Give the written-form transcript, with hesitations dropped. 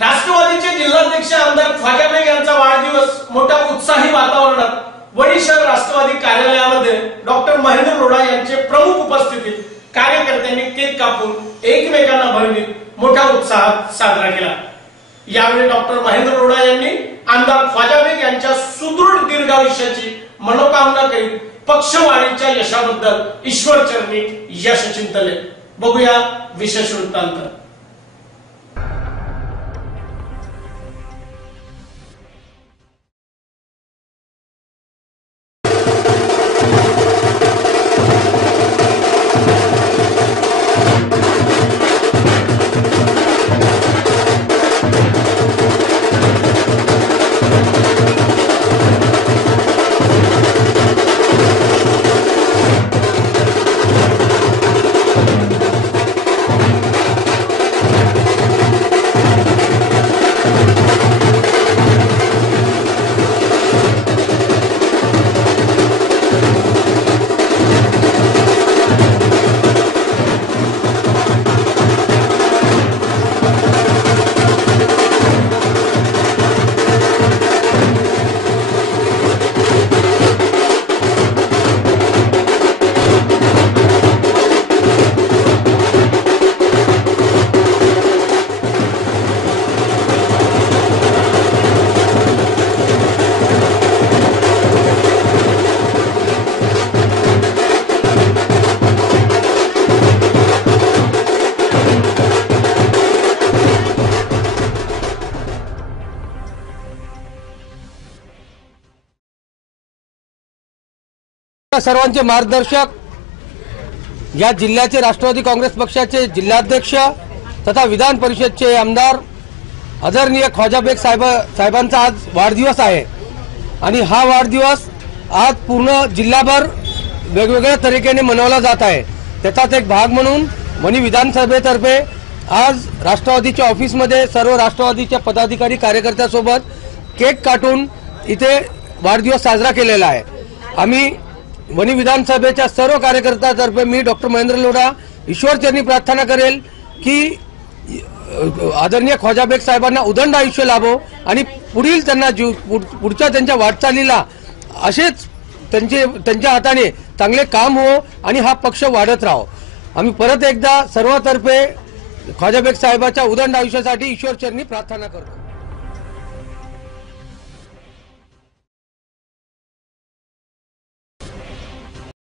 राष्ट्रवादीचे जिल्हाध्यक्ष आमदार ख्वाजा बेग यांचा वाढदिवस मोठ्या उत्साही वातावरणात वणी शहर राष्ट्रवादी कार्यालयामध्ये डॉक्टर महेंद्र लोढा यांचे प्रमुख उपस्थितीत कार्यकर्त्यांनी केक कापून एकमेकांना भरवीत मोठ्या उत्साहात साजरा केला। यावेळी डॉक्टर महेंद्र लोढा यांनी आमदार ख्वाजा बेग यांच्या सुदृढ दीर्घायुष्याची मनोकामना करीत पक्षवाढीच्या यशाबद्दल ईश्वर चरणी यश चिंतले। बघूया विशेष वृत्तांत। सर्वांचे मार्गदर्शक या जिल्ह्याचे राष्ट्रवादी काँग्रेस पक्षाचे जिल्हाध्यक्ष तथा विधान परिषदचे आमदार आदरणीय ख्वाजा बेग साहेबांचा आज वाढदिवस आहे आणि हा वाढदिवस आज पूर्ण जिल्हाभर वेगवेगळ्या तरीकेने मनवला जात आहे। त्याचाच एक भाग म्हणून वणी विधानसभेतर्फे आज राष्ट्रवादीच्या ऑफिसमध्ये सर्व राष्ट्रवादीच्या पदाधिकारी कार्यकर्त्यांसोबत केक काटून इथे वाढदिवस साजरा केलेला आहे। आम्ही वणी विधानसभेच्या सर्व कार्यकर्त्यांतर्फे मी डॉक्टर महेंद्र लोढा ईश्वरचरणी प्रार्थना करेल की आदरणीय ख्वाजा बेग साहेबांना उदंड आयुष्य लाभो आणि पुढील त्यांना पुढच्या त्यांच्या वाटचालीला असेच त्यांच्या हाताने चांगले काम हो आणि हा पक्ष वाढत राहो। आम्ही परत एकदा सर्वातर्फे ख्वाजा बेग साहेबांच्या उदंड आयुष्यासाठी ईश्वरचरणी प्रार्थना करतो।